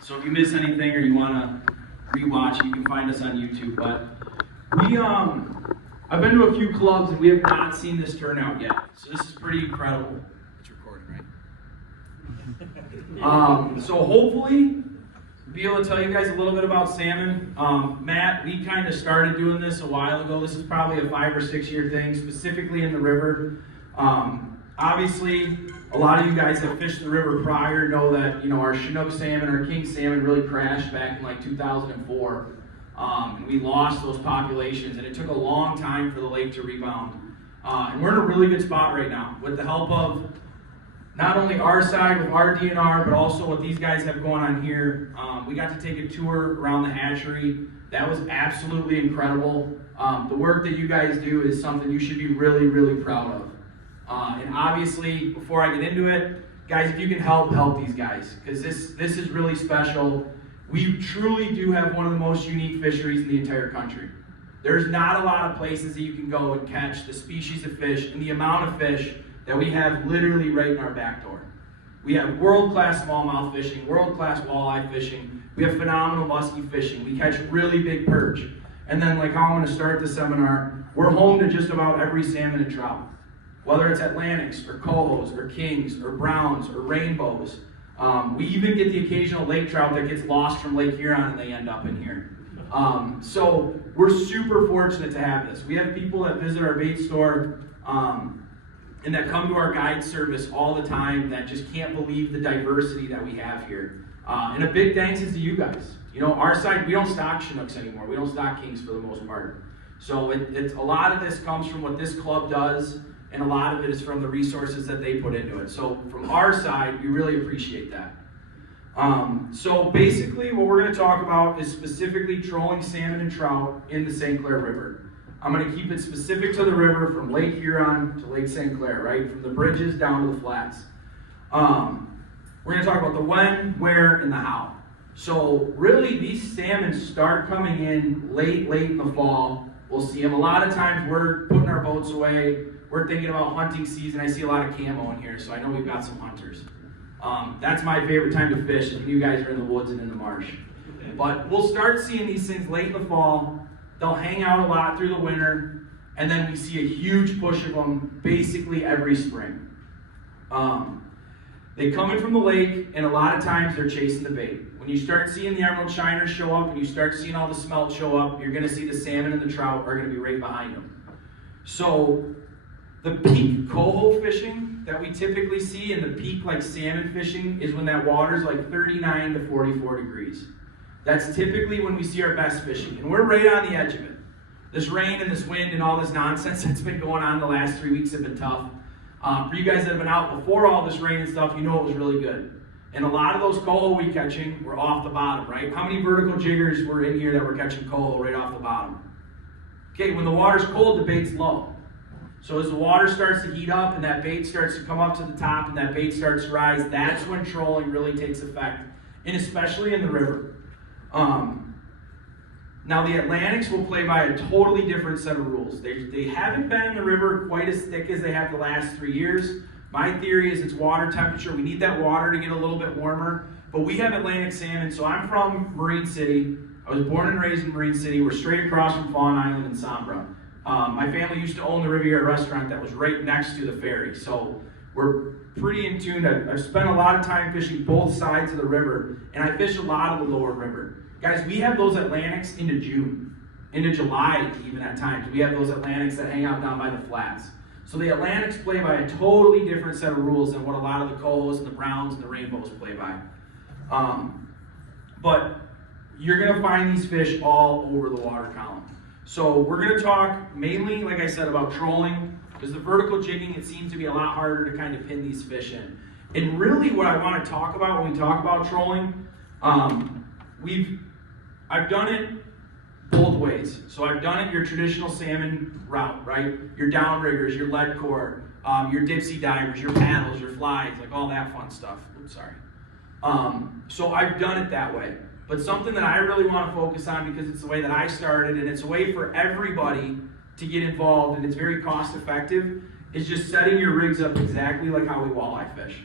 So if you miss anything or you want to rewatch it, you can find us on YouTube. But I've been to a few clubs and we have not seen this turnout yet. So this is pretty incredible. It's recording, right? So hopefully be able to tell you guys a little bit about salmon. Matt, we kind of started doing this a while ago. This is probably a 5 or 6 year thing, specifically in the river. Obviously, a lot of you guys that fished the river prior know that, you know, our Chinook salmon, our king salmon really crashed back in like 2004. And we lost those populations, and it took a long time for the lake to rebound. And we're in a really good spot right now with the help of not only our side with our DNR, but also what these guys have going on here. We got to take a tour around the hatchery. That was absolutely incredible. The work that you guys do is something you should be really, really proud of. And obviously, before I get into it, guys, if you can help these guys, because this is really special. We truly do have one of the most unique fisheries in the entire country. There's not a lot of places that you can go and catch the species of fish and the amount of fish that we have literally right in our back door. We have world-class smallmouth fishing, world-class walleye fishing. We have phenomenal muskie fishing. We catch really big perch. And then, like how I'm going to start the seminar, we're home to just about every salmon and trout. Whether it's Atlantics, or cohos, or kings, or browns, or rainbows. We even get the occasional lake trout that gets lost from Lake Huron and they end up in here. So we're super fortunate to have this. We have people that visit our bait store and that come to our guide service all the time that just can't believe the diversity that we have here. And a big thanks is to you guys. You know, our side, we don't stock Chinooks anymore. We don't stock kings for the most part. So it's a lot of this comes from what this club does, and a lot of it is from the resources that they put into it. So from our side, we really appreciate that. So basically what we're going to talk about is specifically trolling salmon and trout in the St. Clair River. I'm going to keep it specific to the river from Lake Huron to Lake St. Clair, right? From the bridges down to the flats. We're going to talk about the when, where, and the how. So really these salmon start coming in late in the fall. We'll see them. A lot of times we're putting our boats away. We're thinking about hunting season. I see a lot of camo in here, so I know we've got some hunters. That's my favorite time to fish, if you guys are in the woods and in the marsh. But we'll start seeing these things late in the fall. They'll hang out a lot through the winter, and then we see a huge push of them basically every spring. They come in from the lake, and a lot of times they're chasing the bait. When you start seeing the emerald shiners show up, and you start seeing all the smelt show up, you're gonna see the salmon and the trout are gonna be right behind them. So the peak coho fishing that we typically see and the peak like salmon fishing is when that water's like 39 to 44 degrees. That's typically when we see our best fishing, and we're right on the edge of it. This rain and this wind and all this nonsense that's been going on the last 3 weeks have been tough. For you guys that have been out before all this rain and stuff, you know it was really good. And a lot of those coho we catching were off the bottom, right? How many vertical jiggers were in here that were catching coho right off the bottom? Okay, when the water's cold, the bait's low. So as the water starts to heat up and that bait starts to come up to the top and that bait starts to rise, that's when trolling really takes effect, and especially in the river. Now the Atlantics will play by a totally different set of rules. They haven't been in the river quite as thick as they have the last 3 years. My theory is it's water temperature. We need that water to get a little bit warmer, but we have Atlantic salmon. So I'm from Marine City. I was born and raised in Marine City. We're straight across from Fawn Island and Sombra. My family used to own the Riviera restaurant that was right next to the ferry. So we're pretty in tune. I've spent a lot of time fishing both sides of the river, and I fish a lot of the lower river. Guys, we have those Atlantics into June, into July even at times. We have those Atlantics that hang out down by the flats. So the Atlantics play by a totally different set of rules than what a lot of the cohos and the browns and the rainbows play by. But you're gonna find these fish all over the water column. So we're gonna talk mainly, like I said, about trolling, because the vertical jigging, it seems to be a lot harder to kind of pin these fish in. And really what I wanna talk about when we talk about trolling, I've done it both ways. So I've done it your traditional salmon route, right? Your downriggers, your lead core, your Dipsy divers, your paddles, your flies, like all that fun stuff. Oops, sorry. So I've done it that way. But something that I really want to focus on, because it's the way that I started, and it's a way for everybody to get involved, and it's very cost effective, is just setting your rigs up exactly like how we walleye fish.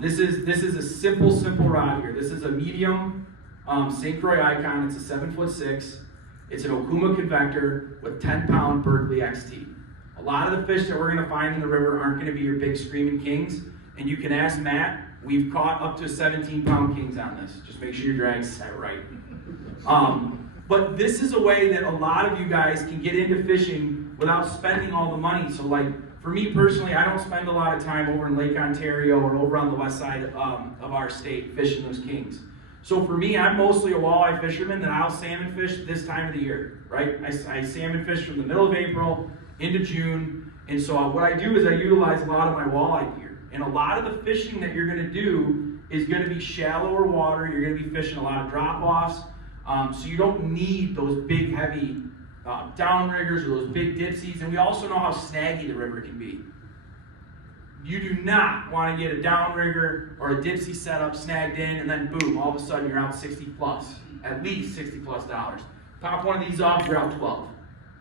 This is a simple rod here. This is a medium St. Croix Icon. It's a 7'6". It's an Okuma convector with 10-pound Berkeley XT. A lot of the fish that we're going to find in the river aren't going to be your big screaming kings. And you can ask Matt, we've caught up to 17-pound kings on this. Just make sure your drag's set right. But this is a way that a lot of you guys can get into fishing without spending all the money. So like, for me personally, I don't spend a lot of time over in Lake Ontario or over on the west side of our state fishing those kings. So for me, I'm mostly a walleye fisherman that I'll salmon fish this time of the year, right? I salmon fish from the middle of April into June. And so what I do is I utilize a lot of my walleye gear. And a lot of the fishing that you're gonna do is gonna be shallower water. You're gonna be fishing a lot of drop-offs. So you don't need those big, heavy downriggers or those big dipsies. And we also know how snaggy the river can be. You do not want to get a downrigger or a dipsy setup snagged in and then boom, all of a sudden you're out 60 plus, at least $60 plus. Pop one of these off, you're out 12,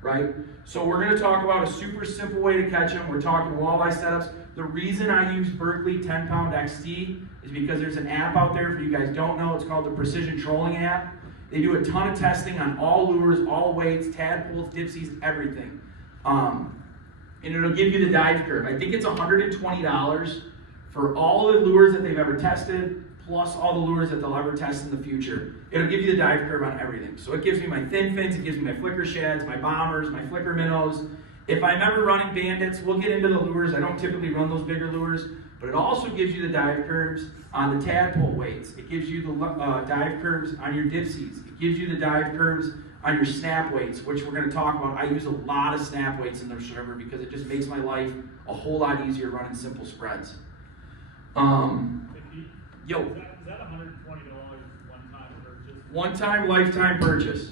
right? So we're going to talk about a super simple way to catch them. We're talking walleye setups. The reason I use Berkeley 10-pound XT is because there's an app out there, for you guys don't know, it's called the Precision Trolling app. They do a ton of testing on all lures, all weights, tadpoles, dipsies, everything. And it'll give you the dive curve. I think it's $120 for all the lures that they've ever tested, plus all the lures that they'll ever test in the future. It'll give you the dive curve on everything. So it gives me my thin fins, it gives me my flicker shads, my bombers, my flicker minnows. If I'm ever running bandits, we'll get into the lures. I don't typically run those bigger lures, but it also gives you the dive curves on the tadpole weights. It gives you the dive curves on your dipsies. It gives you the dive curves on your snap weights, which we're going to talk about. I use a lot of snap weights in the server because it just makes my life a whole lot easier running simple spreads. Yo. Is that $120 one-time purchase? One-time, lifetime purchase.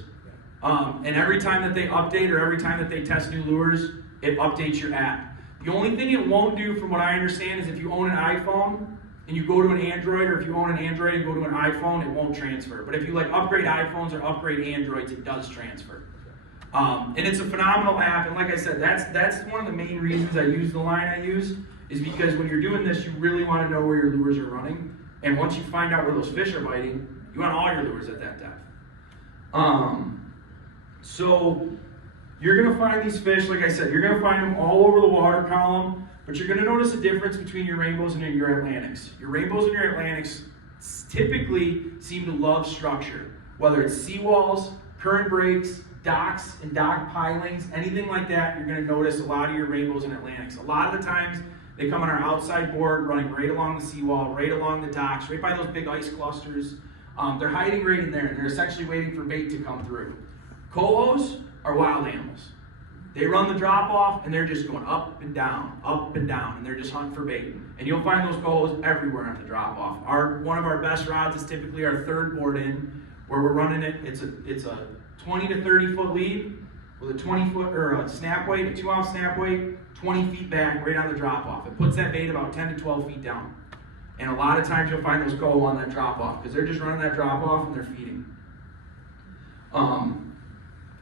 And every time that they update or every time that they test new lures, it updates your app. The only thing it won't do, from what I understand, is if you own an iPhone and you go to an Android, or if you own an Android and go to an iPhone, it won't transfer. But if you like upgrade iPhones or upgrade Androids, it does transfer. And it's a phenomenal app. And like I said, that's one of the main reasons I use the line I use, is because when you're doing this, you really want to know where your lures are running. And once you find out where those fish are biting, you want all your lures at that depth. So you're going to find these fish, like I said, you're going to find them all over the water column, but you're going to notice a difference between your rainbows and your Atlantics. Your rainbows and your Atlantics typically seem to love structure, whether it's seawalls, current breaks, docks and dock pilings, anything like that. You're going to notice a lot of your rainbows and Atlantics. A lot of the times they come on our outside board running right along the seawall, right along the docks, right by those big ice clusters. They're hiding right in there, and they're essentially waiting for bait to come through. Cohos are wild animals. They run the drop off and they're just going up and down, and they're just hunting for bait. And you'll find those cohos everywhere on the drop off. One of our best rods is typically our third board in, where we're running it. It's a 20 to 30 foot lead with a 20-foot or a snap weight, a 2-ounce snap weight, 20 feet back right on the drop off. It puts that bait about 10 to 12 feet down. And a lot of times you'll find those coho on that drop off because they're just running that drop off and they're feeding.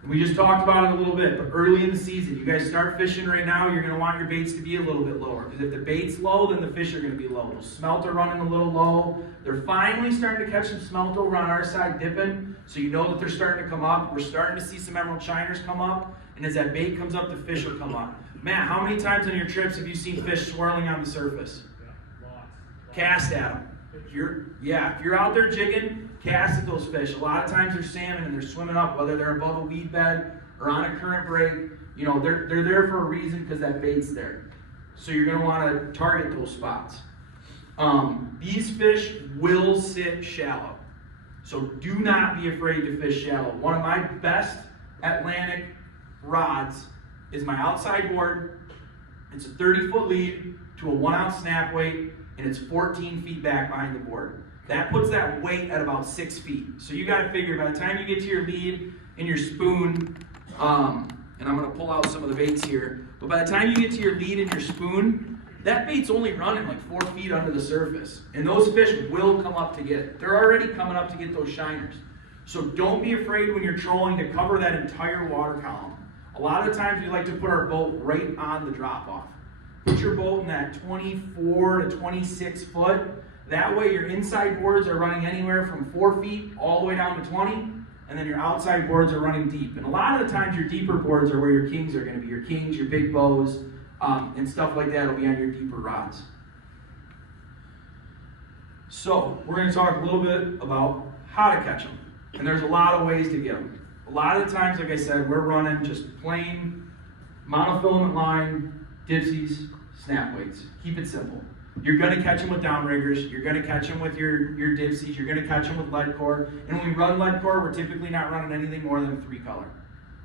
We just talked about it a little bit, but early in the season, you guys start fishing right now, you're going to want your baits to be a little bit lower. Because if the bait's low, then the fish are going to be low. Those smelt are running a little low. They're finally starting to catch some smelt over on our side dipping, so you know that they're starting to come up. We're starting to see some emerald shiners come up, and as that bait comes up, the fish will come up. Matt, how many times on your trips have you seen fish swirling on the surface? Yeah, lots. Cast at them. If you're out there jigging, cast at those fish. A lot of times they're salmon and they're swimming up, whether they're above a weed bed or on a current break. You know, they're there for a reason because that bait's there. So you're going to want to target those spots. These fish will sit shallow. So do not be afraid to fish shallow. One of my best Atlantic rods is my outside board. It's a 30-foot lead to a 1-ounce snap weight, and it's 14 feet back behind the board. That puts that weight at about 6 feet. So you got to figure by the time you get to your lead and your spoon, and I'm going to pull out some of the baits here, but by the time you get to your lead and your spoon, that bait's only running like 4 feet under the surface. And those fish will come up to get it. They're already coming up to get those shiners. So don't be afraid when you're trolling to cover that entire water column. A lot of the times we like to put our boat right on the drop off. Put your boat in that 24 to 26 foot. That way your inside boards are running anywhere from 4 feet all the way down to 20, and then your outside boards are running deep. And a lot of the times your deeper boards are where your kings are going to be. Your kings, your big bows, and stuff like that will be on your deeper rods. So we're going to talk a little bit about how to catch them. And there's a lot of ways to get them. A lot of the times, like I said, we're running just plain monofilament line, dipsies, snap weights. Keep it simple. You're going to catch them with downriggers. You're going to catch them with your dipsies. You're going to catch them with lead core. And when we run lead core, we're typically not running anything more than a 3-color.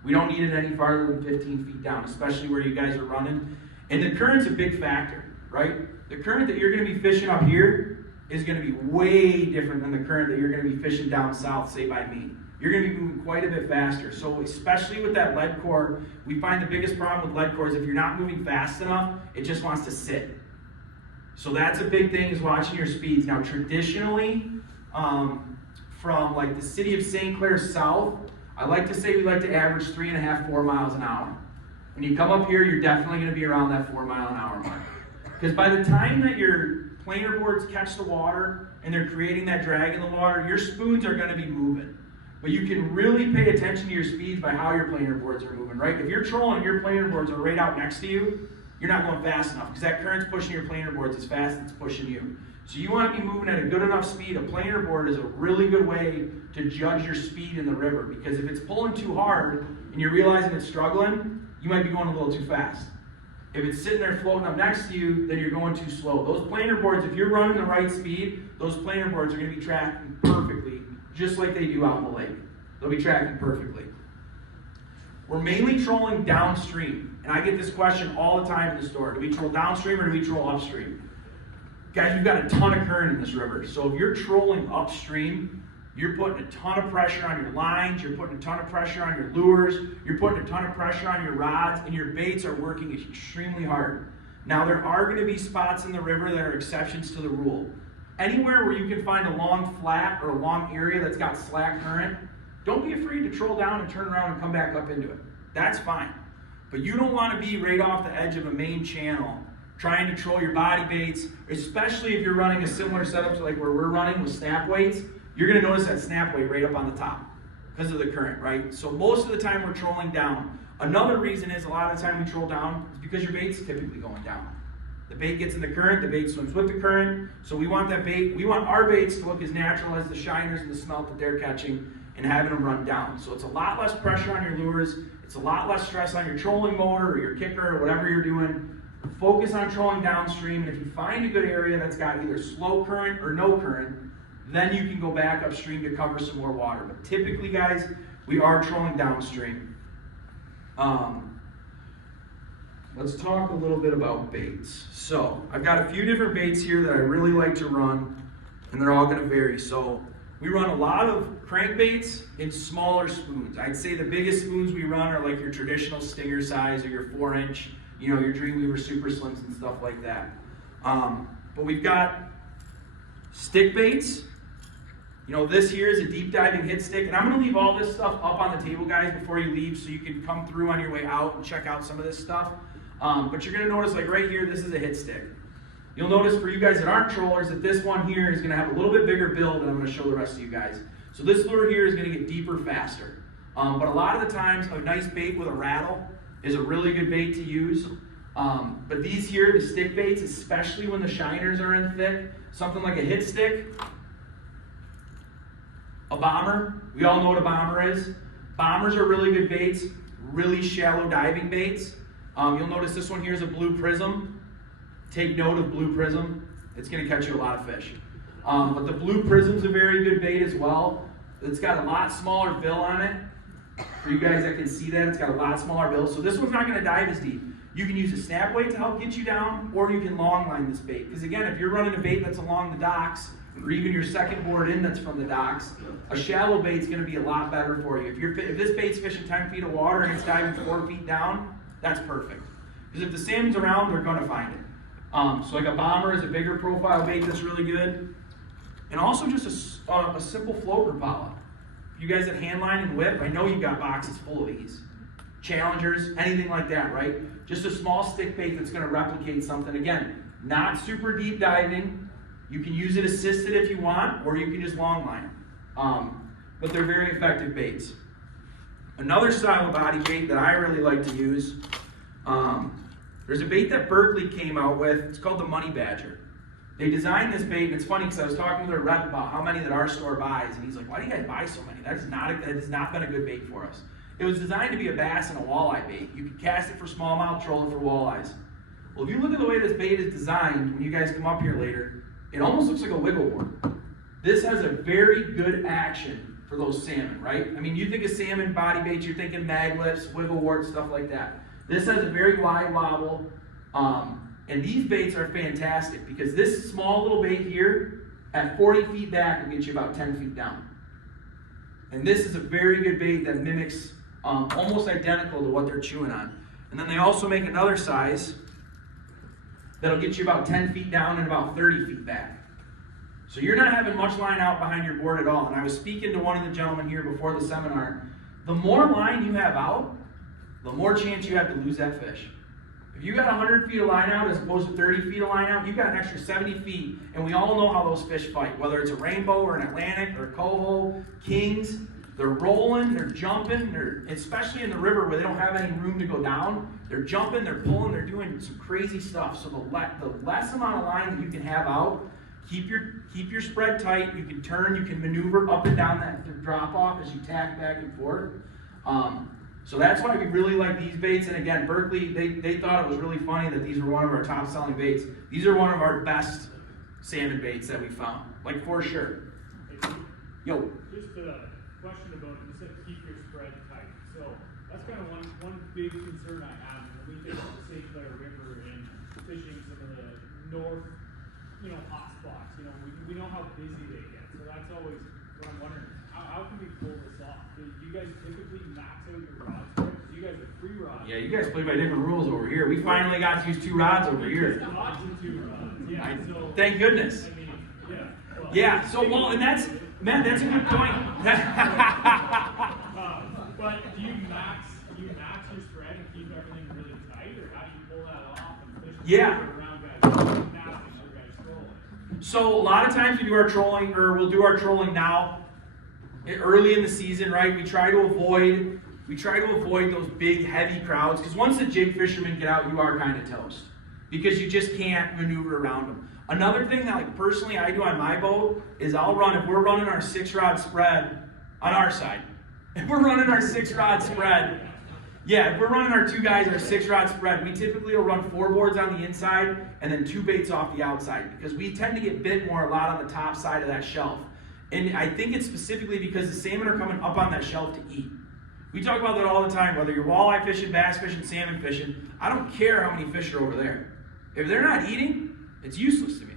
We don't need it any farther than 15 feet down, especially where you guys are running. And the current's a big factor, right? The current that you're going to be fishing up here is going to be way different than the current that you're going to be fishing down south, say by me. You're going to be moving quite a bit faster. So especially with that lead core, we find the biggest problem with lead core is if you're not moving fast enough, it just wants to sit. So that's a big thing, is watching your speeds. Now traditionally, from like the city of St. Clair south, I like to say we like to average 3.5, 4 miles an hour. When you come up here, you're definitely going to be around that 4 mile an hour mark. Because by the time that your planer boards catch the water and they're creating that drag in the water, your spoons are going to be moving. But you can really pay attention to your speeds by how your planer boards are moving, right? If you're trolling, your planer boards are right out next to you, you're not going fast enough because that current's pushing your planer boards as fast as it's pushing you. So you want to be moving at a good enough speed. A planer board is a really good way to judge your speed in the river, because if it's pulling too hard and you're realizing it's struggling, you might be going a little too fast. If it's sitting there floating up next to you, then you're going too slow. Those planer boards, if you're running the right speed, those planer boards are going to be tracking perfectly, just like they do out in the lake. They'll be tracking perfectly. We're mainly trolling downstream, and I get this question all the time in the store. Do we troll downstream or do we troll upstream? Guys, we've got a ton of current in this river, so if you're trolling upstream, you're putting a ton of pressure on your lines, you're putting a ton of pressure on your lures, you're putting a ton of pressure on your rods, and your baits are working extremely hard. Now, there are going to be spots in the river that are exceptions to the rule. Anywhere where you can find a long flat or a long area that's got slack current, don't be afraid to troll down and turn around and come back up into it. That's fine. But you don't want to be right off the edge of a main channel trying to troll your body baits, especially if you're running a similar setup to like where we're running with snap weights. You're going to notice that snap weight right up on the top because of the current, right? So most of the time we're trolling down. Another reason is a lot of the time we troll down is because your bait's typically going down. The bait gets in the current, the bait swims with the current, so we want that bait, we want our baits to look as natural as the shiners and the smelt that they're catching and having them run down. So it's a lot less pressure on your lures, it's a lot less stress on your trolling motor or your kicker or whatever you're doing. Focus on trolling downstream, and if you find a good area that's got either slow current or no current, then you can go back upstream to cover some more water. But typically, guys, we are trolling downstream. Let's talk a little bit about baits. So I've got a few different baits here that I really like to run, and they're all going to vary. So we run a lot of crankbaits in smaller spoons. I'd say the biggest spoons we run are like your traditional stinger size or your 4-inch, you know, your Dreamweaver Super Slims and stuff like that. But we've got stick baits. You know, this here is a deep diving hit stick, and I'm going to leave all this stuff up on the table, guys, before you leave, so you can come through on your way out and check out some of this stuff. But you're going to notice, like right here, this is a hit stick. You'll notice for you guys that aren't trollers that this one here is going to have a little bit bigger build than I'm going to show the rest of you guys. So this lure here is going to get deeper faster. But a lot of the times, a nice bait with a rattle is a really good bait to use. But these here, the stick baits, especially when the shiners are in thick, something like a hit stick, a bomber. We all know what a bomber is. Bombers are really good baits, really shallow diving baits. You'll notice this one here is a blue prism. Take note of blue prism. It's going to catch you a lot of fish. But the blue prism's a very good bait as well. It's got a lot smaller bill on it. For you guys that can see that, it's got a lot smaller bill. So this one's not going to dive as deep. You can use a snap weight to help get you down, or you can long line this bait. Because again, if you're running a bait that's along the docks, or even your second board in that's from the docks, a shallow bait's going to be a lot better for you. If this bait's fishing 10 feet of water and it's diving 4 feet down, that's perfect. Because if the salmon's around, they're going to find it. So like a bomber is a bigger profile bait that's really good. And also just a simple float Rapala. You guys that handline and whip, I know you've got boxes full of these. challengers, anything like that, right? Just a small stick bait that's gonna replicate something. Again, not super deep diving. You can use it assisted if you want, or you can just long line. But they're very effective baits. Another style of body bait that I really like to use, there's a bait that Berkeley came out with. It's called the Money Badger. They designed this bait, and it's funny because I was talking with a rep about how many that our store buys, and he's like, "Why do you guys buy so many? That has not been a good bait for us." It was designed to be a bass and a walleye bait. You can cast it for smallmouth, troll it for walleyes. Well, if you look at the way this bait is designed, when you guys come up here later, it almost looks like a wiggle wart. This has a very good action for those salmon, right? I mean, you think of salmon body baits, you're thinking mag lips, wiggle wart, stuff like that. This has a very wide wobble, and these baits are fantastic because this small little bait here at 40 feet back will get you about 10 feet down. And this is a very good bait that mimics almost identical to what they're chewing on. And then they also make another size that'll get you about 10 feet down and about 30 feet back. So you're not having much line out behind your board at all. And I was speaking to one of the gentlemen here before the seminar. The more line you have out, the more chance you have to lose that fish. If you got 100 feet of line out as opposed to 30 feet of line out, you've got an extra 70 feet, and we all know how those fish fight, whether it's a rainbow or an Atlantic or a coho, kings. They're rolling, they're jumping, especially in the river where they don't have any room to go down, they're jumping, they're pulling, they're doing some crazy stuff. So the less amount of line that you can have out, keep your spread tight, you can turn, you can maneuver up and down that drop off as you tack back and forth. So that's why we really like these baits. And again, Berkeley, they thought it was really funny that these were one of our top selling baits. These are one of our best salmon baits that we found, like for sure. Yo. Just a question about, you said keep your spread tight. So that's kind of one big concern I have when we think of the St Clair River and fishing some of the north, hot spots. We know how busy they get. So that's always what I'm wondering. How can we pull this off? Do you guys typically max out your rods? Because you guys are free rods. Yeah, you guys play by different rules over here. We finally got to use 2 rods over here. Lots of 2 rods. Yeah. So, thank goodness. I mean, yeah. Well, yeah. So and that's Matt. That's a good point. But do you max your spread and keep everything really tight, or how do you pull that off and fish around guys casting or guys trolling? So a lot of times we do our trolling, or we'll do our trolling now, early in the season, right? We try to avoid those big, heavy crowds, because once the jig fishermen get out, you are kind of toast, because you just can't maneuver around them. Another thing that, like, personally I do on my boat is if we're running our 6-rod spread on our side, if we're running our 6-rod spread, if we're running our 2 guys, our 6-rod spread, we typically will run 4 boards on the inside and then 2 baits off the outside, because we tend to get bit more a lot on the top side of that shelf. And I think it's specifically because the salmon are coming up on that shelf to eat. We talk about that all the time, whether you're walleye fishing, bass fishing, salmon fishing. I don't care how many fish are over there. If they're not eating, it's useless to me,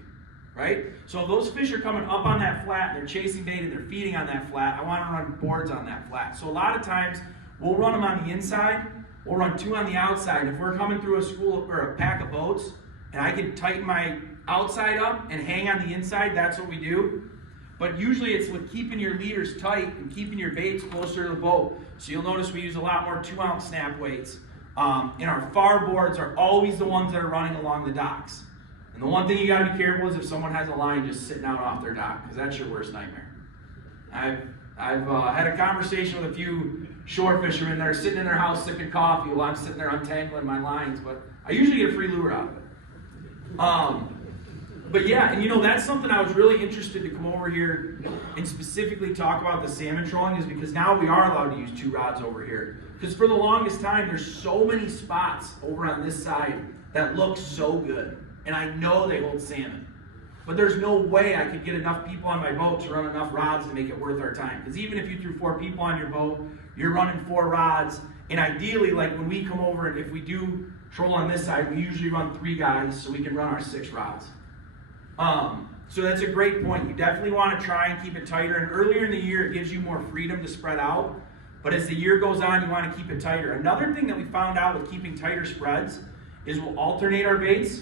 right? So if those fish are coming up on that flat, they're chasing bait and they're feeding on that flat, I want to run boards on that flat. So a lot of times, we'll run them on the inside, we'll run 2 on the outside. If we're coming through a school or a pack of boats, and I can tighten my outside up and hang on the inside, that's what we do. But usually it's with keeping your leaders tight and keeping your baits closer to the boat. So you'll notice we use a lot more 2-ounce snap weights. And our far boards are always the ones that are running along the docks. And the one thing you gotta be careful is if someone has a line just sitting out off their dock, because that's your worst nightmare. I've had a conversation with a few shore fishermen that are sitting in their house sipping coffee while I'm sitting there untangling my lines, but I usually get a free lure out of it. But yeah, and that's something I was really interested to come over here and specifically talk about the salmon trolling, is because now we are allowed to use 2 rods over here. Because for the longest time, there's so many spots over on this side that look so good. And I know they hold salmon. But there's no way I could get enough people on my boat to run enough rods to make it worth our time. Because even if you threw 4 people on your boat, you're running 4 rods. And ideally, like when we come over, and if we do troll on this side, we usually run 3 guys so we can run our 6 rods. So that's a great point. You definitely want to try and keep it tighter. And earlier in the year, it gives you more freedom to spread out. But as the year goes on, you want to keep it tighter. Another thing that we found out with keeping tighter spreads is we'll alternate our baits.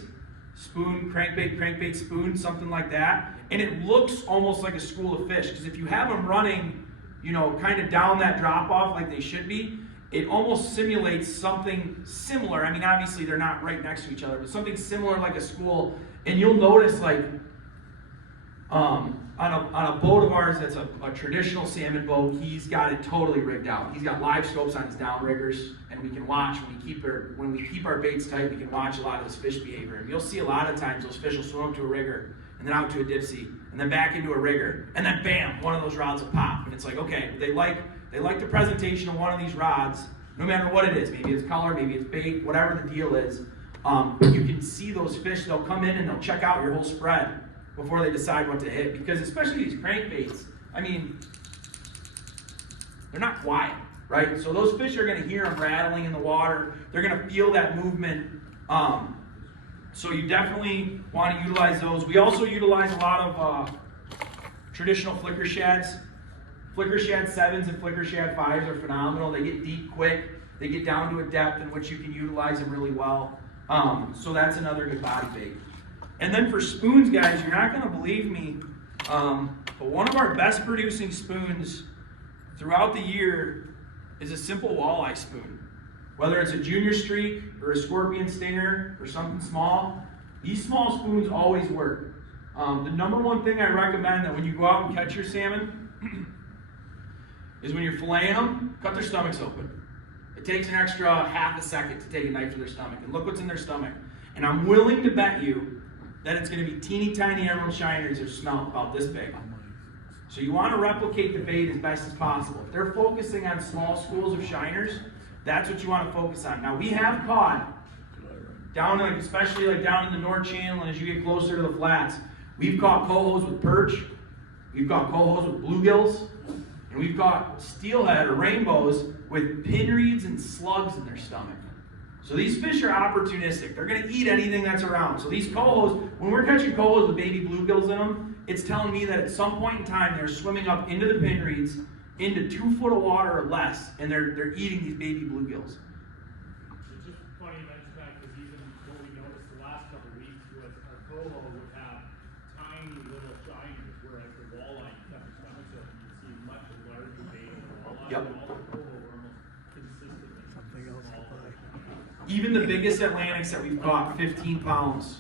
Spoon, crankbait, spoon, something like that. And it looks almost like a school of fish. Because if you have them running, kind of down that drop off like they should be, it almost simulates something similar. I mean, obviously they're not right next to each other, but something similar like a school. And you'll notice, like, on a boat of ours that's a traditional salmon boat, he's got it totally rigged out. He's got live scopes on his downriggers, and we can watch when we keep our baits tight. We can watch a lot of this fish behavior, and you'll see a lot of times those fish will swim up to a rigger, and then out to a dipsy, and then back into a rigger, and then bam, one of those rods will pop, and it's like, okay, they like the presentation of one of these rods, no matter what it is. Maybe it's color, maybe it's bait, whatever the deal is. You can see those fish. They'll come in and they'll check out your whole spread before they decide what to hit, because especially these crankbaits, I mean, they're not quiet, right? So those fish are going to hear them rattling in the water. They're going to feel that movement. So you definitely want to utilize those. We also utilize a lot of traditional flicker shads. Flicker shad 7s and flicker shad 5s are phenomenal. They get deep quick. They get down to a depth in which you can utilize them really well. So that's another good body bait. And then for spoons, guys, you're not going to believe me, but one of our best producing spoons throughout the year is a simple walleye spoon. Whether it's a junior streak or a scorpion stinger or something small, these small spoons always work. The number one thing I recommend that when you go out and catch your salmon is when you're filleting them, cut their stomachs open. It takes an extra half a second to take a knife to their stomach, and look what's in their stomach. And I'm willing to bet you that it's going to be teeny tiny emerald shiners that smell about this big. So you want to replicate the bait as best as possible. If they're focusing on small schools of shiners, that's what you want to focus on. Now we have caught down, especially like down in the North Channel, and as you get closer to the flats, we've caught cohos with perch, we've caught cohos with bluegills, and we've caught steelhead or rainbows with pinreeds and slugs in their stomach. So these fish are opportunistic. They're going to eat anything that's around. So these cohos, when we're catching cohos with baby bluegills in them, it's telling me that at some point in time they're swimming up into the pinreeds, into 2 foot of water or less, and they're eating these baby bluegills. It's just funny you mention that, because even what we noticed the last couple of weeks was our coho would have tiny little shiners, whereas the walleye, you cut their stomachs open, you see much larger bait in the walleye. Yep. And all the coho were almost consistently something else. Even the biggest Atlantics that we've caught, 15 pounds,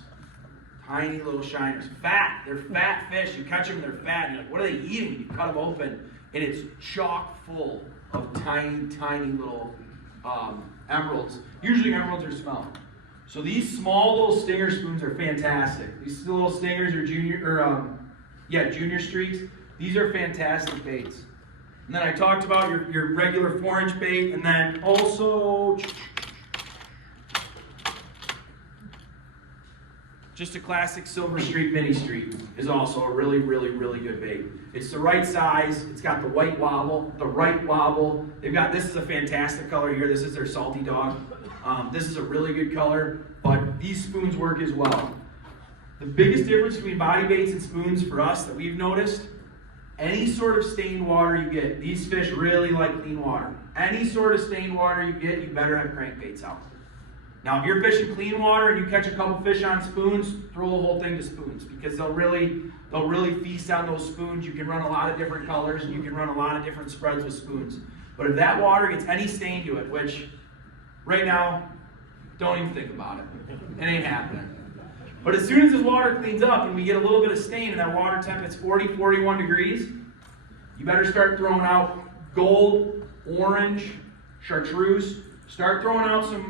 tiny little shiners. Fat, they're fat fish. You catch them, they're fat. And you're like, what are they eating? You cut them open, and it's chock full of tiny, tiny little emeralds. Usually emeralds are small. So these small little stinger spoons are fantastic. These little stingers are junior streaks. These are fantastic baits. And then I talked about your regular 4-inch bait, and then also just a classic silver streak mini streak is also a really, really, really good bait. It's the right size. It's got the white wobble, the right wobble. This is a fantastic color here. This is their salty dog. This is a really good color, but these spoons work as well. The biggest difference between body baits and spoons for us that we've noticed, any sort of stained water you get, these fish really like clean water. Any sort of stained water you get, you better have crankbaits out. Now, if you're fishing clean water and you catch a couple fish on spoons, throw the whole thing to spoons, because they'll really feast on those spoons. You can run a lot of different colors, and you can run a lot of different spreads with spoons. But if that water gets any stain to it, which right now, don't even think about it. It ain't happening. But as soon as this water cleans up and we get a little bit of stain and that water temp is 40, 41 degrees, you better start throwing out gold, orange, chartreuse. Start throwing out some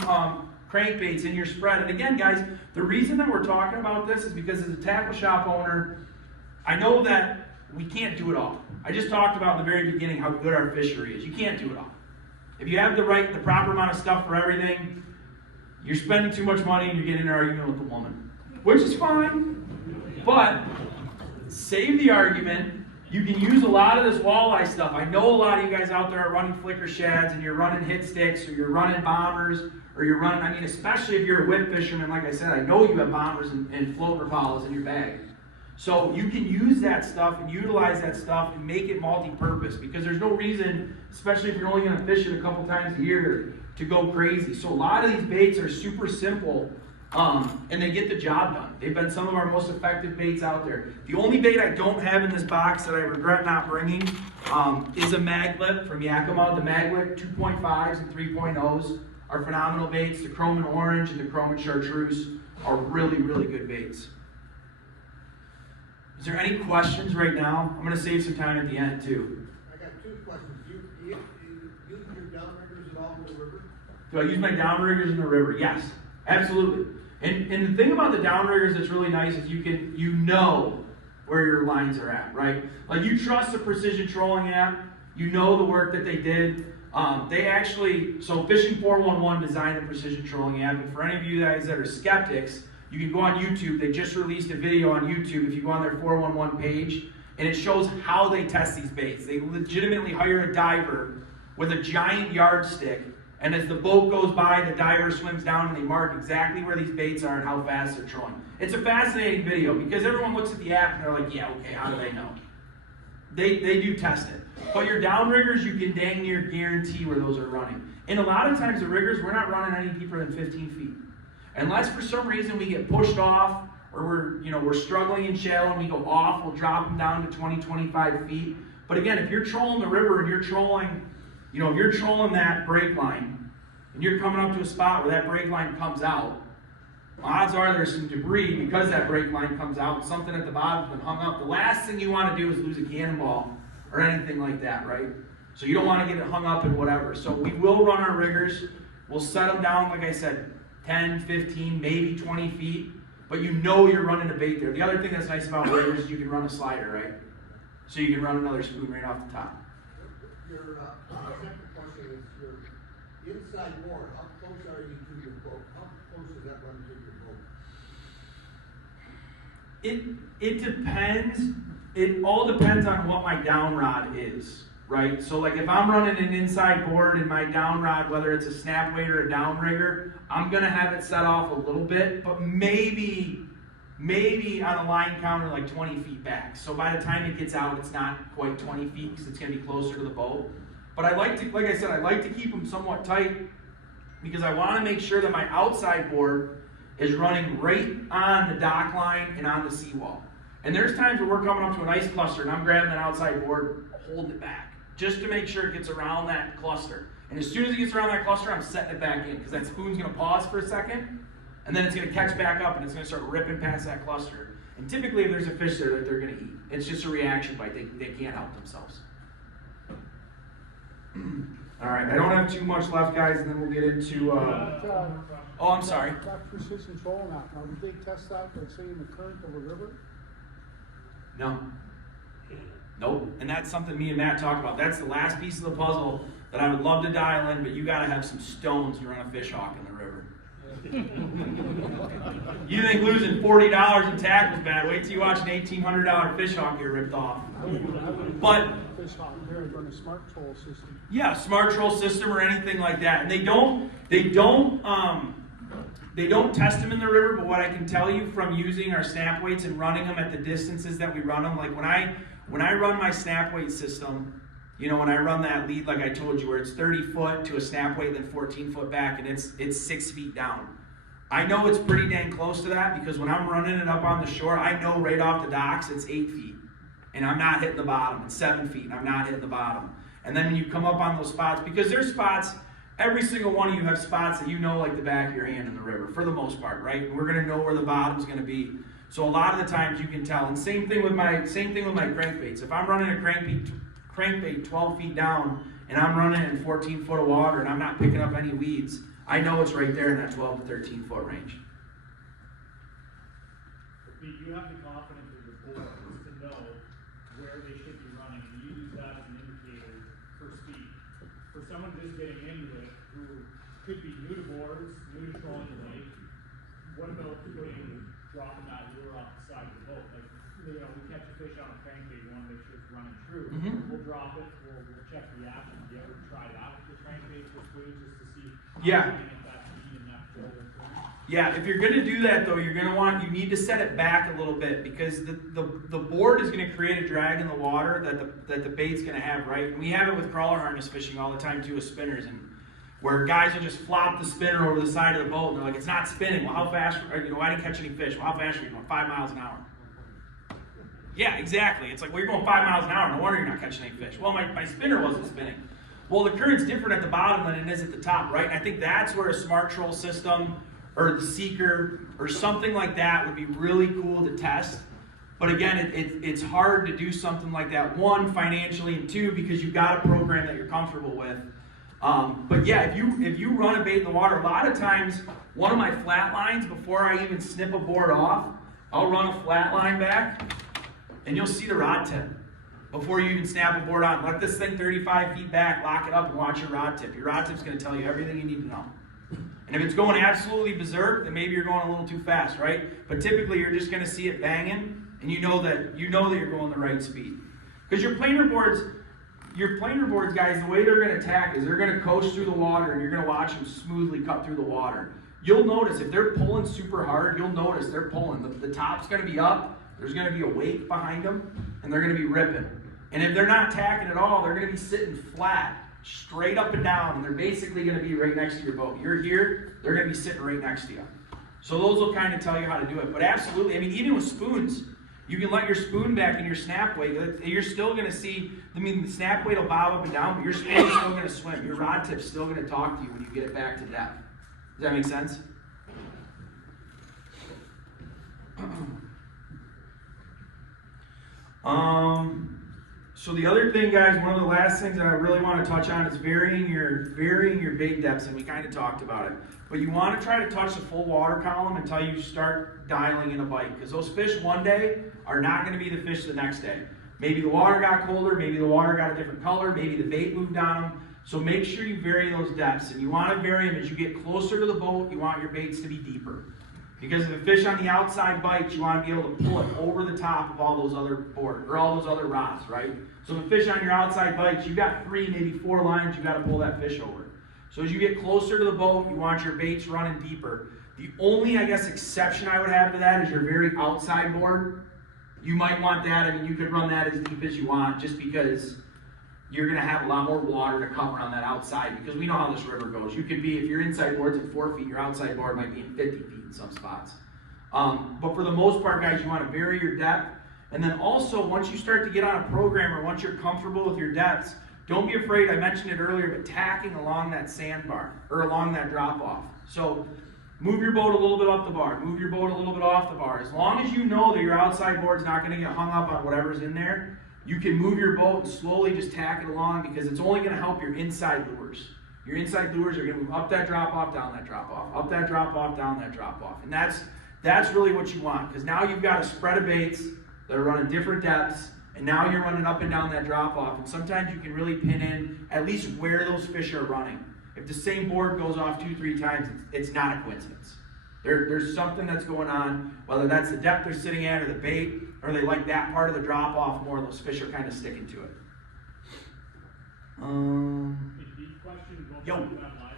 crankbaits in your spread. And again, guys, the reason that we're talking about this is because as a tackle shop owner, I know that we can't do it all. I just talked about in the very beginning how good our fishery is. You can't do it all. If you have the proper amount of stuff for everything, you're spending too much money and you're getting in an argument with the woman, which is fine. But save the argument. You can use a lot of this walleye stuff. I know a lot of you guys out there are running flicker shads and you're running hit sticks or you're running bombers or you're running, especially if you're a whip fisherman, like I said, I know you have bombers and float rapalas in your bag. So you can use that stuff and utilize that stuff and make it multi-purpose, because there's no reason, especially if you're only going to fish it a couple times a year, to go crazy. So a lot of these baits are super simple And they get the job done. They've been some of our most effective baits out there. The only bait I don't have in this box that I regret not bringing is a mag lip from Yakima. The mag lip 2.5s and 3.0s are phenomenal baits. The chrome and orange and the chrome and chartreuse are really, really good baits. Is there any questions right now? I'm going to save some time at the end too. I got two questions. Do you use your downriggers at all in the river? Do I use my downriggers in the river? Yes, absolutely. And the thing about the downriggers that's really nice is you know where your lines are at, right? Like you trust the Precision Trolling app, you know the work that they did. So Fishing 411 designed the Precision Trolling app, and for any of you guys that are skeptics, you can go on YouTube. They just released a video on YouTube if you go on their 411 page, and it shows how they test these baits. They legitimately hire a diver with a giant yardstick, and as the boat goes by, the diver swims down and they mark exactly where these baits are and how fast they're trolling. It's a fascinating video because everyone looks at the app and they're like, yeah, okay, how do they know? They do test it. But your downriggers, you can dang near guarantee where those are running. And a lot of times the riggers, we're not running any deeper than 15 feet. Unless for some reason we get pushed off or we're struggling in shallow and we go off, we'll drop them down to 20, 25 feet. But again, if you're trolling the river and you're trolling, if you're trolling that break line and you're coming up to a spot where that break line comes out, odds are there's some debris because that break line comes out and something at the bottom's been hung up. The last thing you want to do is lose a cannonball or anything like that, right? So you don't want to get it hung up and whatever. So we will run our riggers. We'll set them down, like I said, 10, 15, maybe 20 feet, but you know you're running a bait there. The other thing that's nice about riggers is you can run a slider, right? So you can run another spoon right off the top. Your second question is your inside board. How close are you to your boat? How close does that run to your boat? It depends. It all depends on what my down rod is, right? So like if I'm running an inside board and my down rod, whether it's a snap weight or a downrigger, I'm gonna have it set off a little bit, but maybe on a line counter like 20 feet back. So by the time it gets out, it's not quite 20 feet because it's gonna be closer to the boat. But I like to keep them somewhat tight because I wanna make sure that my outside board is running right on the dock line and on the seawall. And there's times where we're coming up to an ice cluster and I'm grabbing that outside board, holding it back, just to make sure it gets around that cluster. And as soon as it gets around that cluster, I'm setting it back in because that spoon's gonna pause for a second and then it's gonna catch back up and it's gonna start ripping past that cluster. And typically if there's a fish there that they're gonna eat, it's just a reaction bite, they can't help themselves. All right, I don't have too much left, guys, and then we'll get into, oh, I'm sorry. That precision trolling out, now would they test that, like say in the current of a river? No. Nope. And that's something me and Matt talked about. That's the last piece of the puzzle that I would love to dial in, but you gotta have some stones to run a fish hawk in the river. You think losing $40 in tackle is bad? Wait till you watch an $1,800 fish hawk get ripped off. But Fish hawk, here, run a smart troll system. yeah, smart troll system or anything like that. And they don't test them in the river, but what I can tell you from using our snap weights and running them at the distances that we run them, like when I run my snap weight system, when I run that lead, like I told you, where it's 30 foot to a snap weight, then 14 foot back, and it's 6 feet down. I know it's pretty dang close to that because when I'm running it up on the shore, I know right off the docks it's 8 feet. And I'm not hitting the bottom. It's 7 feet and I'm not hitting the bottom. And then when you come up on those spots, because there's spots, every single one of you have spots that you know like the back of your hand in the river, for the most part, right? And we're gonna know where the bottom's gonna be. So a lot of the times you can tell. And same thing with my crankbaits. If I'm running a crankbait 12 feet down and I'm running in 14 foot of water and I'm not picking up any weeds, I know it's right there in that 12 to 13 foot range. Do you have the confidence of the board to know where they should be running, and you use that as an indicator for speed? For someone just getting into it who could be new to boards, new to trolling the lake, what about dropping that lure off the side of the boat? Like, we catch a fish on a crankbait, we want to make sure it's running true. Mm-hmm. We'll drop it, we'll check the action. Do you ever try that with the crankbait for speed just to see how Yeah. you can get that speed and that troll? Yeah, if you're gonna do that though, you need to set it back a little bit because the board is gonna create a drag in the water that the bait's gonna have, right? And we have it with crawler harness fishing all the time too with spinners. And where guys will just flop the spinner over the side of the boat, and they're like, it's not spinning. Well, how fast, I didn't catch any fish. Well, how fast are you going? 5 miles an hour. Yeah, exactly. It's like, well, you're going 5 miles an hour. No wonder you're not catching any fish. Well, my spinner wasn't spinning. Well, the current's different at the bottom than it is at the top, right? And I think that's where a smart troll system or the seeker or something like that would be really cool to test. But again, it's hard to do something like that, one, financially, and two, because you've got a program that you're comfortable with. But yeah, if you run a bait in the water, a lot of times, one of my flat lines, before I even snip a board off, I'll run a flat line back, and you'll see the rod tip before you even snap a board on. Let this thing 35 feet back, lock it up, and watch your rod tip. Your rod tip's going to tell you everything you need to know. And if it's going absolutely berserk, then maybe you're going a little too fast, right? But typically, you're just going to see it banging, and you know that you're going the right speed. Because your planer boards, guys, the way they're going to attack is they're going to coast through the water, and you're going to watch them smoothly cut through the water. You'll notice if they're pulling super hard, you'll notice they're pulling. The top's going to be up. There's going to be a wake behind them, and they're going to be ripping. And if they're not tacking at all, they're going to be sitting flat, straight up and down, and they're basically going to be right next to your boat. You're here, they're going to be sitting right next to you. So those will kind of tell you how to do it. But absolutely, I mean, even with spoons, you can let your spoon back in your snap weight. You're still going to see, the snap weight will bob up and down, but your spoon is still going to swim. Your rod tip's still going to talk to you when you get it back to depth. Does that make sense? So the other thing, guys, one of the last things that I really want to touch on is varying your bait depths, and we kind of talked about it. But you want to try to touch the full water column until you start dialing in a bite, because those fish one day are not going to be the fish the next day. Maybe the water got colder, maybe the water got a different color, maybe the bait moved on them. So make sure you vary those depths, and you want to vary them as you get closer to the boat. You want your baits to be deeper. Because if a fish on the outside bites, you want to be able to pull it over the top of all those other boards, or all those other rods, right? So if a fish on your outside bites, you've got 3, maybe 4 lines you've got to pull that fish over. So as you get closer to the boat, you want your baits running deeper. The only, I guess, exception I would have to that is your very outside board. You might want that. I mean, you could run that as deep as you want, just because you're going to have a lot more water to cover on that outside, because we know how this river goes. You could be, if your inside board's at 4 feet, your outside board might be in 50 feet in some spots. But for the most part, guys, you want to vary your depth. And then also, once you start to get on a program, or once you're comfortable with your depths, don't be afraid, I mentioned it earlier, but tacking along that sandbar, or along that drop-off. So move your boat a little bit up the bar, move your boat a little bit off the bar. As long as you know that your outside board's not going to get hung up on whatever's in there, you can move your boat and slowly just tack it along, because it's only going to help your inside lures. Your inside lures are going to move up that drop-off, down that drop-off, up that drop-off, down that drop-off. And that's really what you want, because now you've got a spread of baits that are running different depths, and now you're running up and down that drop-off. And sometimes you can really pin in at least where those fish are running. If the same board goes off 2-3 times, it's not a coincidence. There's something that's going on, whether that's the depth they're sitting at, or the bait, or they like that part of the drop-off more, those fish are kind of sticking to it. Yo. Live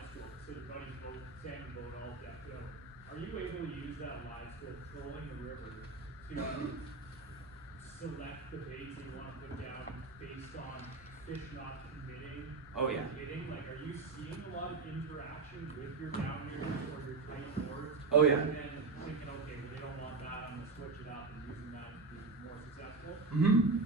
scope, so the buddy's boat, salmon boat, all that. Are you able to use that live scope trolling the river to select the baits you want to put down based on fish not committing? Oh yeah. Hitting? Like, are you seeing a lot of interaction with your down here or your tight board? Oh yeah. And then thinking, okay, well, they don't want that, I'm going to switch it up and using that to be more successful?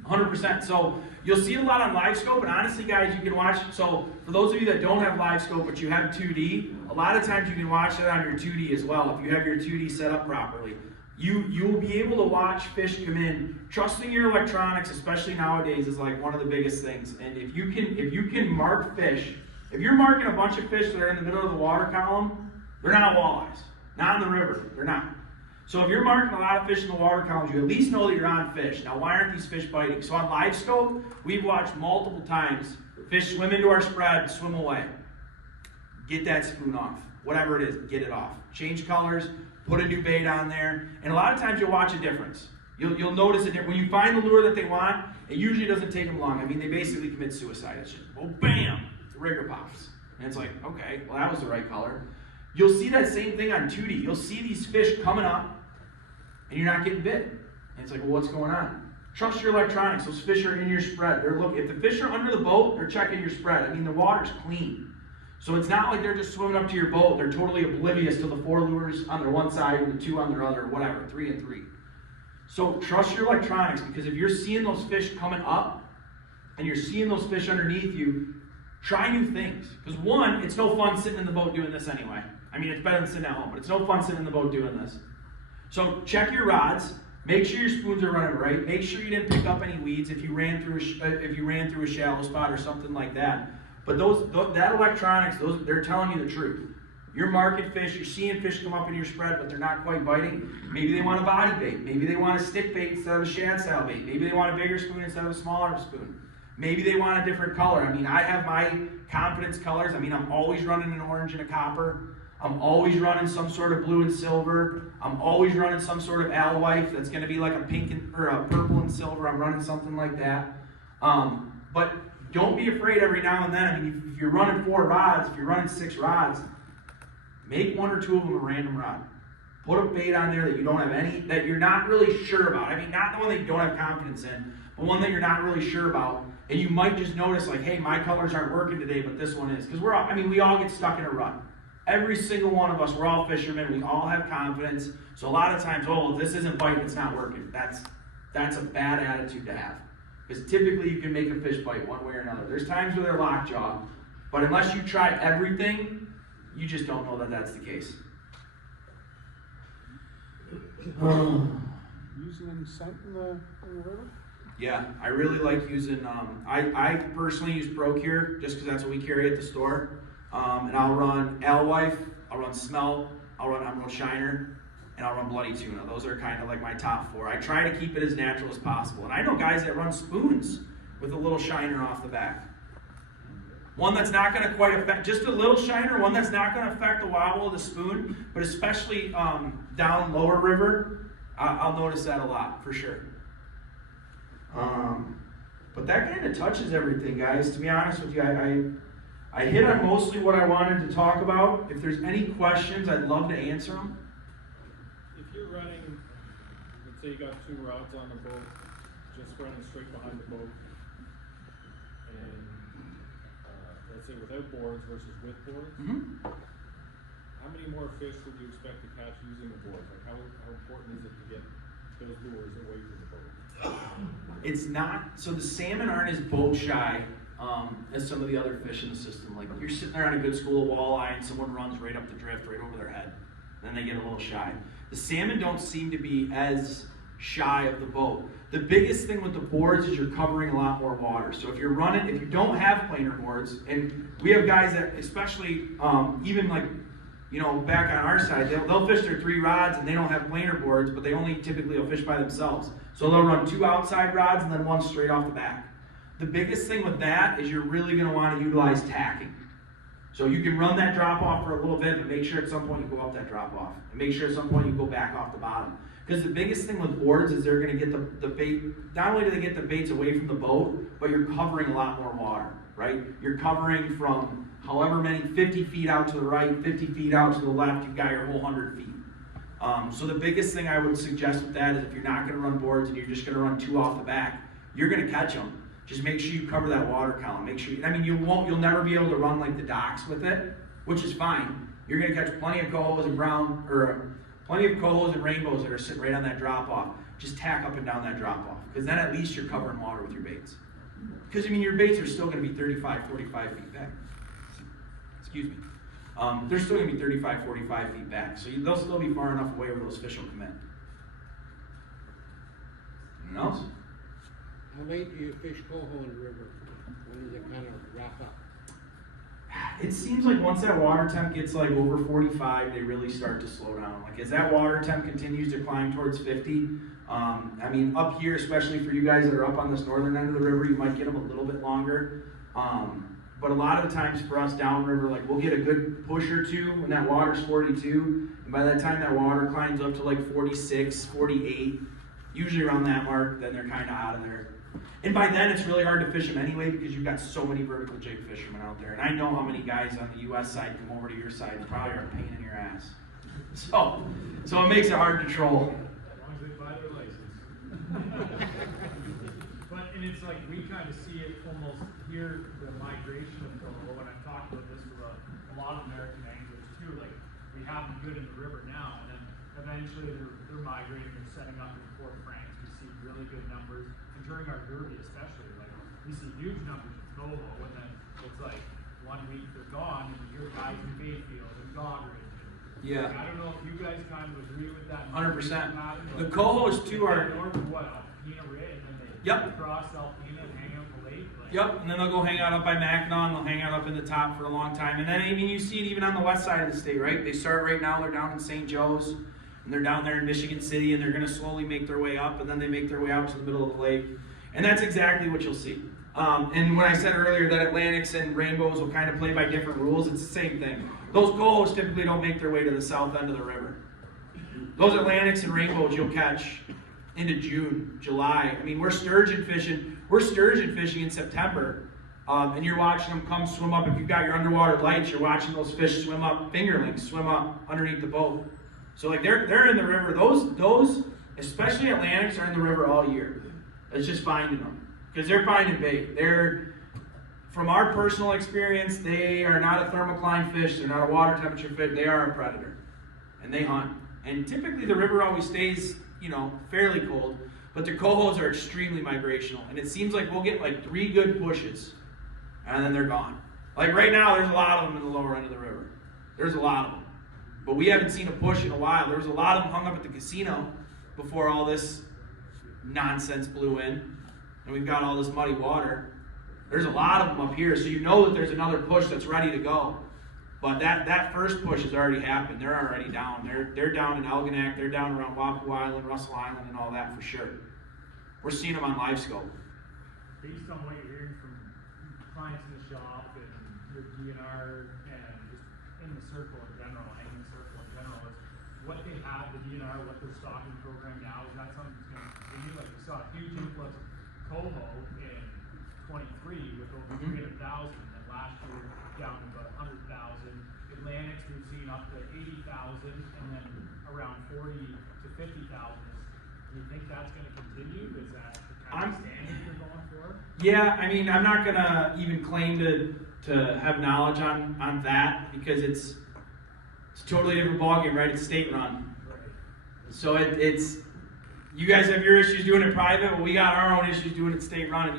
100%. So you'll see it a lot on live scope, and honestly, guys, you can watch. So for those of you that don't have live scope but you have 2D, a lot of times you can watch it on your 2D as well if you have your 2D set up properly. You'll be able to watch fish come in. Trusting your electronics, especially nowadays, is like one of the biggest things. And if you can mark fish, if you're marking a bunch of fish that are in the middle of the water column, they're not walleyes. Not in the river. They're not. So if you're marking a lot of fish in the water columns, you at least know that you're on fish. Now, why aren't these fish biting? So on live scope, we've watched multiple times fish swim into our spread, swim away. Get that spoon off. Whatever it is, get it off. Change colors, put a new bait on there, and a lot of times you'll watch a difference. You'll notice a difference. When you find the lure that they want, it usually doesn't take them long. I mean, they basically commit suicide. It's just, well, bam, the rigger pops. And it's like, okay, well, that was the right color. You'll see that same thing on 2D. You'll see these fish coming up, and you're not getting bit. And it's like, well, what's going on? Trust your electronics. Those fish are in your spread. They're looking. If the fish are under the boat, they're checking your spread. I mean, the water's clean. So it's not like they're just swimming up to your boat. They're totally oblivious to the 4 lures on their one side and the 2 on their other, whatever, 3 and 3. So trust your electronics, because if you're seeing those fish coming up and you're seeing those fish underneath you, try new things. Because one, it's no fun sitting in the boat doing this anyway. I mean, it's better than sitting at home, but it's no fun sitting in the boat doing this. So check your rods. Make sure your spoons are running right. Make sure you didn't pick up any weeds if you ran through a shallow spot or something like that. But that electronics, they're telling you the truth. You're marking fish, you're seeing fish come up in your spread, but they're not quite biting. Maybe they want a body bait. Maybe they want a stick bait instead of a shad style bait. Maybe they want a bigger spoon instead of a smaller spoon. Maybe they want a different color. I mean, I have my confidence colors. I mean, I'm always running an orange and a copper. I'm always running some sort of blue and silver. I'm always running some sort of alewife that's going to be like a pink or a purple and silver. I'm running something like that. But don't be afraid every now and then. I mean, if you're running 4 rods, if you're running 6 rods, make 1 or 2 of them a random rod. Put a bait on there that you don't have any, that you're not really sure about. I mean, not the one that you don't have confidence in, but one that you're not really sure about. And you might just notice, like, hey, my colors aren't working today, but this one is. Because we all get stuck in a rut. Every single one of us, we're all fishermen. We all have confidence. So a lot of times, oh, if this isn't biting, it's not working. That's a bad attitude to have. Because typically you can make a fish bite one way or another. There's times where they're lockjaw, but unless you try everything, you just don't know that that's the case. Using any scent in the river? Yeah, I really like using, I personally use ProCure just because that's what we carry at the store. And I'll run alewife, I'll run smelt, I'll run shiner, and I'll run bloody tuna. Those are kind of like my top 4. I try to keep it as natural as possible. And I know guys that run spoons with a little shiner off the back. One that's not going to quite affect, just a little shiner, one that's not going to affect the wobble of the spoon, but especially down lower river, I'll notice that a lot, for sure. But that kind of touches everything, guys. To be honest with you, I hit on mostly what I wanted to talk about. If there's any questions, I'd love to answer them. If you're running, let's say you got 2 rods on the boat, just running straight behind the boat, and let's say without boards versus with boards, how many more fish would you expect to catch using the boards? Like how important is it to get those lures away from the boat? It's not, so the salmon aren't as boat shy as some of the other fish in the system. Like you're sitting there on a good school of walleye and someone runs right up the drift, right over their head. Then they get a little shy. The salmon don't seem to be as shy of the boat. The biggest thing with the boards is you're covering a lot more water. So if you don't have planer boards, and we have guys that, especially even like, you know, back on our side, they'll fish their 3 rods and they don't have planer boards, but they only typically will fish by themselves. So they'll run 2 outside rods and then 1 straight off the back. The biggest thing with that is you're really going to want to utilize tacking. So you can run that drop off for a little bit, but make sure at some point you go up that drop off. And make sure at some point you go back off the bottom. Because the biggest thing with boards is they're going to get the bait, not only do they get the baits away from the boat, but you're covering a lot more water, right? You're covering from however many, 50 feet out to the right, 50 feet out to the left, you've got your whole 100 feet. So the biggest thing I would suggest with that is if you're not going to run boards and you're just going to run 2 off the back, you're going to catch them. Just make sure you cover that water column. Make sure, you'll never be able to run like the docks with it, which is fine. You're going to catch plenty of cohos and plenty of cohos and rainbows that are sitting right on that drop off. Just tack up and down that drop off, because then at least you're covering water with your baits. Because your baits are still going to be 35, 45 feet back. Excuse me. They're still going to be 35, 45 feet back, so they'll still be far enough away where those fish will come in. Anything else? How late do you fish coho in the river? When does it kind of wrap up? It seems like once that water temp gets like over 45, they really start to slow down. Like as that water temp continues to climb towards 50, up here, especially for you guys that are up on this northern end of the river, you might get them a little bit longer. But a lot of the times for us downriver, like we'll get a good push or 2 when that water's 42, and by that time that water climbs up to like 46, 48, usually around that mark, then they're kind of out of there. And by then, it's really hard to fish them anyway because you've got so many vertical jig fishermen out there. And I know how many guys on the U.S. side come over to your side and probably are a pain in your ass. So it makes it hard to troll. As long as they buy their license. And it's like we kind of see it almost hear the migration of coho, and I've talked about this with a lot of American anglers too, like, we have them good in the river now, and then eventually they're migrating, they're setting up in Fort Franks, we see really good numbers, and during our derby especially, like, we see huge numbers of coho, and then it's like, 1 week they're gone, and you hear guys in Bayfield and Goderich. Yeah. I don't know if you guys kind of agree with that. 100%. pattern, The but cohos too are. north of what, Alpena Ridge, and then they Yep. cross Alpena and hang out the lake. Like, Yep, and then they'll go hang out up by Mackinac, and they'll hang out up in the top for a long time. And then, I mean, you see it even on the west side of the state, right? They start right now, they're down in St. Joe's, and they're down there in Michigan City, and they're going to slowly make their way up, and then they make their way out to the middle of the lake. And that's exactly what you'll see. And when I said earlier that Atlantics and rainbows will kind of play by different rules, it's the same thing. Those cohos typically don't make their way to the south end of the river. Those Atlantics and rainbows you'll catch into June, July. I mean, we're sturgeon fishing in September, and you're watching them come swim up. If you've got your underwater lights, you're watching those fish swim up, fingerlings swim up underneath the boat. So like they're in the river. Those especially Atlantics are in the river all year. It's just finding them because they're finding bait. From our personal experience, they are not a thermocline fish. They're not a water temperature fish. They are a predator, and they hunt. And typically the river always stays, fairly cold, but the cohos are extremely migrational. And it seems like we'll get like 3 good pushes, and then they're gone. Like right now, there's a lot of them in the lower end of the river. There's a lot of them. But we haven't seen a push in a while. There was a lot of them hung up at the casino before all this nonsense blew in, and we've got all this muddy water. There's a lot of them up here, so you know that there's another push that's ready to go. But that first push has already happened. They're already down. They're down in Algonac. They're down around Wapu Island, Russell Island, and all that for sure. We're seeing them on live scope. based on what you're hearing from clients in the shop and your DNR and just in the circle in general, hanging circle in general, is what they have, the DNR, what their stocking program now, is that something that's going to continue? Like we saw a huge influx of coho in 23 with over 300,000, and last year down to about 100,000. Atlantics we've seen up to 80,000, and then around 40 to 50,000. Do you think that's going to continue? Is that the kind of standard you're going for? Yeah, I mean, I'm not gonna even claim to have knowledge on that because it's a totally different ballgame, right? It's state run. Right. So it's you guys have your issues doing it private, but we got our own issues doing it state run.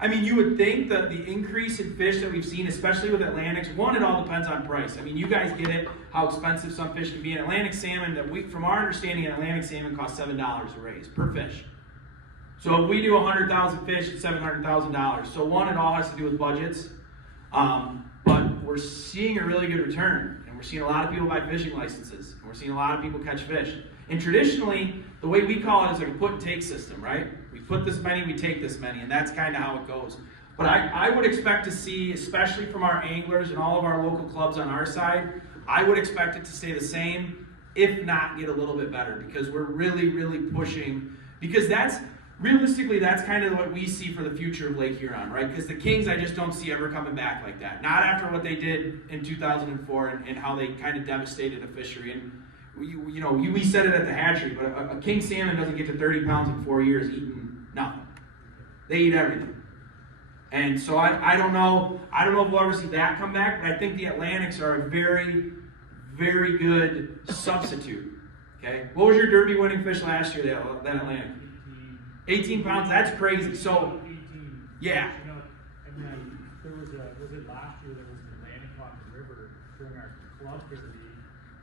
And you would think that the increase in fish that we've seen, especially with Atlantics, one, it all depends on price. I mean, you guys get it, how expensive some fish can be. An Atlantic salmon, from our understanding, an Atlantic salmon costs $7 a raise per fish. So if we do 100,000 fish, it's $700,000. So one, it all has to do with budgets. But we're seeing a really good return. And we're seeing a lot of people buy fishing licenses. And we're seeing a lot of people catch fish. And traditionally, the way we call it is like a put and take system, right? We put this many, we take this many, and that's kind of how it goes. But I would expect to see, especially from our anglers and all of our local clubs on our side, I would expect it to stay the same, if not get a little bit better, because we're really, really pushing, because realistically, that's kind of what we see for the future of Lake Huron, right? Because the Kings, I just don't see ever coming back like that. Not after what they did in 2004 and how they kind of devastated a fishery. And we said it at the hatchery, but a king salmon doesn't get to 30 pounds in 4 years eating nothing. They eat everything. And so I don't know if we'll ever see that come back, but I think the Atlantics are a very, very good substitute. Okay? What was your derby winning fish last year, that Atlantic? 18 pounds, that's crazy. So, 18. yeah. And then there was it last year, there was an Atlantic on the river during our club derby.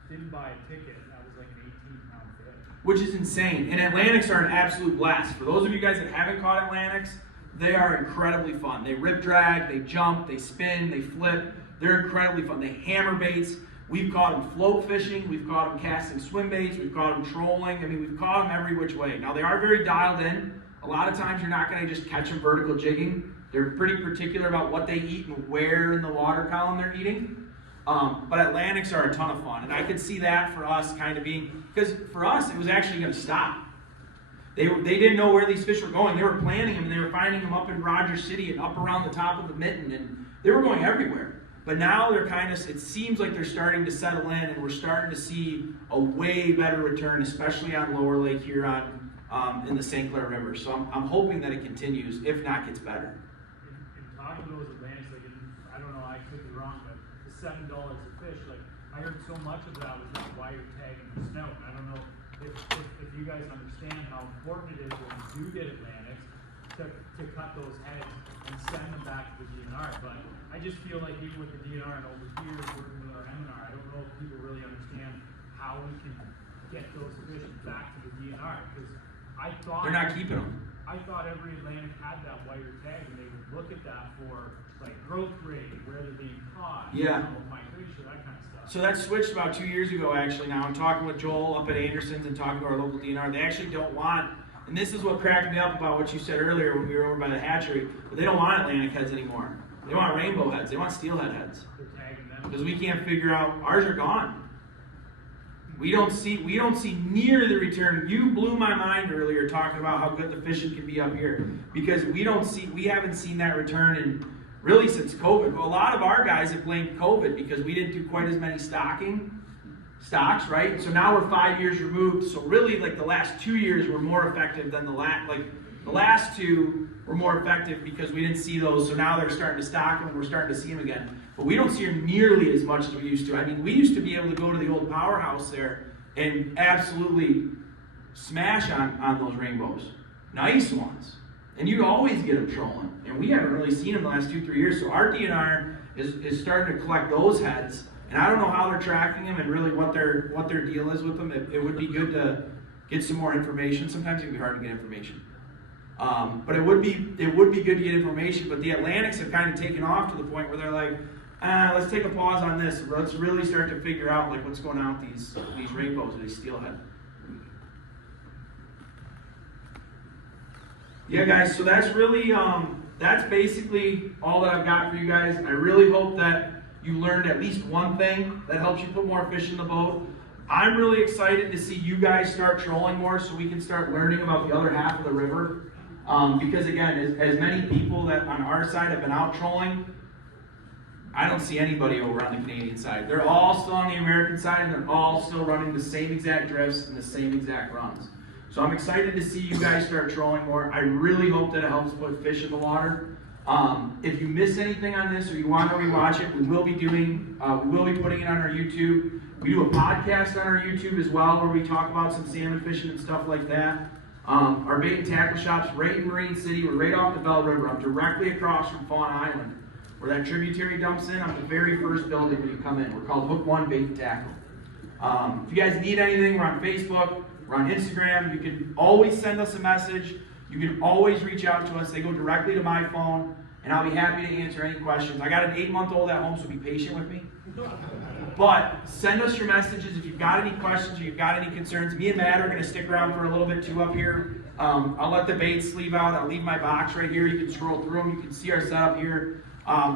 Didn't buy a ticket, that was like an 18-pound fish. Which is insane. And Atlantics are an absolute blast. For those of you guys that haven't caught Atlantics, they are incredibly fun. They rip drag, they jump, they spin, they flip. They're incredibly fun. They hammer baits. We've caught them float fishing. We've caught them casting swim baits. We've caught them trolling. I mean, we've caught them every which way. Now, they are very dialed in. A lot of times, you're not going to just catch them vertical jigging. They're pretty particular about what they eat and where in the water column they're eating. But Atlantics are a ton of fun. And I could see that for us kind of being, because for us, it was actually going to stop. They didn't know where these fish were going. They were planting them, and they were finding them up in Rogers City and up around the top of the mitten, and they were going everywhere. But now they're it seems like they're starting to settle in, and we're starting to see a way better return, especially on lower Lake Huron in the St. Clair River. So I'm hoping that it continues, if not gets better. In talking $7 a fish. Like, I heard so much of that was just wire tagging the snout. I don't know if you guys understand how important it is when you do get Atlantics to cut those heads and send them back to the DNR. But I just feel like even with the DNR and over here working with our MNR, I don't know if people really understand how we can get those fish back to the DNR, because I thought They're not keeping them. I thought every Atlantic had that wire tag, and they would look at that for like growth rate, where they're being caught, Yeah. migration, that kind of stuff. So that switched about 2 years ago, actually. Now I'm talking with Joel up at Anderson's and talking to our local DNR. They actually don't want, and this is what cracked me up about what you said earlier when we were over by the hatchery, but they don't want Atlantic heads anymore. They want rainbow heads. They want steelhead heads. They're tagging them. Because we can't figure out, ours are gone. We don't see near the return. You blew my mind earlier talking about how good the fishing can be up here, because we haven't seen that return in really since COVID. Well, a lot of our guys have blamed COVID because we didn't do quite as many stocks, right? So now we're 5 years removed. So really, like the last 2 years were more effective than the last two were more effective because we didn't see those. So now they're starting to stock them and we're starting to see them again. But we don't see them nearly as much as we used to. I mean, we used to be able to go to the old powerhouse there and absolutely smash on those rainbows. Nice ones. And you'd always get them trolling. And we haven't really seen them the last 2-3 years. So our DNR is starting to collect those heads. And I don't know how they're tracking them and really what their deal is with them. It would be good to get some more information. Sometimes it can be hard to get information. But it would be good to get information. But the Atlantics have kind of taken off to the point where they're like, let's take a pause on this. Let's really start to figure out like what's going on with these rainbows or these steelhead. Yeah, guys. So that's really that's basically all that I've got for you guys. I really hope that you learned at least one thing that helps you put more fish in the boat. I'm really excited to see you guys start trolling more so we can start learning about the other half of the river. Because again, as many people that on our side have been out trolling, I don't see anybody over on the Canadian side. They're all still on the American side, and they're all still running the same exact drifts and the same exact runs. So I'm excited to see you guys start trolling more. I really hope that it helps put fish in the water. If you miss anything on this or you want to rewatch it, we will be putting it on our YouTube. We do a podcast on our YouTube as well where we talk about some salmon fishing and stuff like that. Our bait and tackle shop's right in Marine City. We're right off the Bell River. I'm directly across from Fawn Island, where that tributary dumps in. I'm the very first building when you come in. We're called Hook One Bait and Tackle. If you guys need anything, we're on Facebook, we're on Instagram. You can always send us a message. You can always reach out to us. They go directly to my phone, and I'll be happy to answer any questions. I got an 8-month-old at home, so be patient with me. But send us your messages if you've got any questions or you've got any concerns. Me and Matt are going to stick around for a little bit too up here. I'll let the bait sleeve out. I'll leave my box right here. You can scroll through them. You can see our setup here.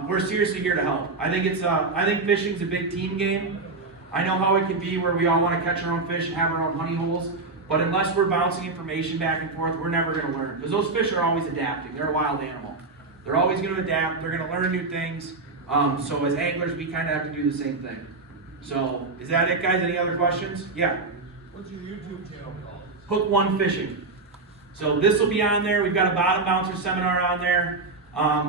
We're seriously here to help. I think fishing's a big team game. I know how it can be where we all want to catch our own fish and have our own honey holes. But unless we're bouncing information back and forth, we're never going to learn. Because those fish are always adapting. They're a wild animal. They're always going to adapt. They're going to learn new things. So as anglers, we kind of have to do the same thing. So is that it, guys? Any other questions? Yeah. What's your YouTube channel called? Hook One Fishing. So this will be on there. We've got a bottom bouncer seminar on there.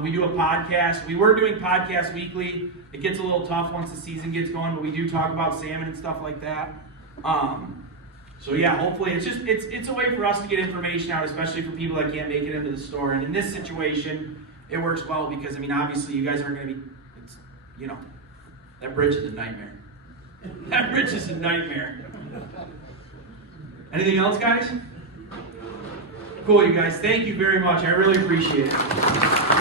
We do a podcast. We were doing podcasts weekly. It gets a little tough once the season gets going, but we do talk about salmon and stuff like that. So yeah, hopefully it's a way for us to get information out, especially for people that can't make it into the store. And in this situation, it works well because, I mean, obviously you guys aren't going to be, that bridge is a nightmare. That bridge is a nightmare. Anything else, guys? Cool, you guys. Thank you very much. I really appreciate it.